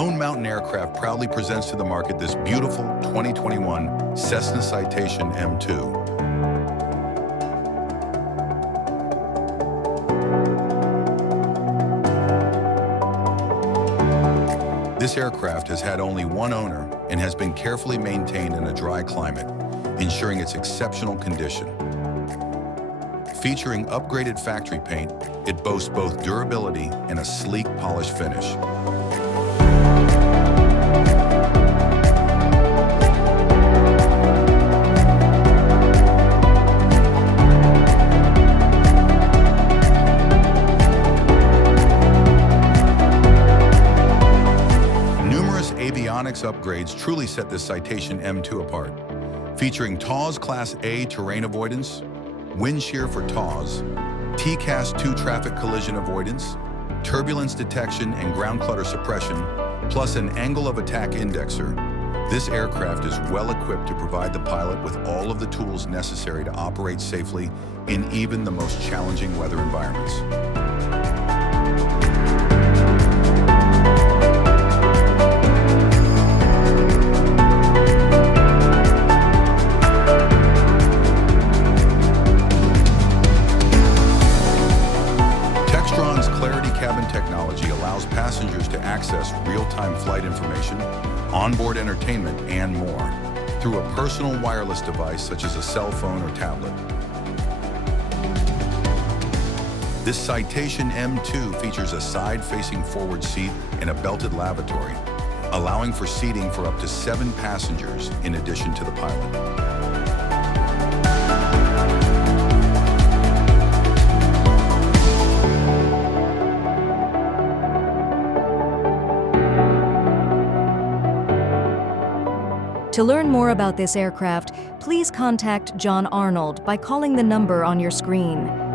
Lone Mountain Aircraft proudly presents to the market this beautiful 2021 Cessna Citation M2. This aircraft has had only one owner and has been carefully maintained in a dry climate, ensuring its exceptional condition. Featuring upgraded factory paint, it boasts both durability and a sleek, polished finish. Avionics upgrades truly set this Citation M2 apart, featuring TAWS Class A terrain avoidance, wind shear for TAWS, TCAS II traffic collision avoidance, turbulence detection and ground clutter suppression, plus an angle of attack indexer. This aircraft is well equipped to provide the pilot with all of the tools necessary to operate safely in even the most challenging weather environments. Cabin technology allows passengers to access real-time flight information, onboard entertainment, and more through a personal wireless device such as a cell phone or tablet. This Citation M2 features a side-facing forward seat and a belted lavatory, allowing for seating for up to 7 passengers in addition to the pilot. To learn more about this aircraft, please contact John Arnold by calling the number on your screen.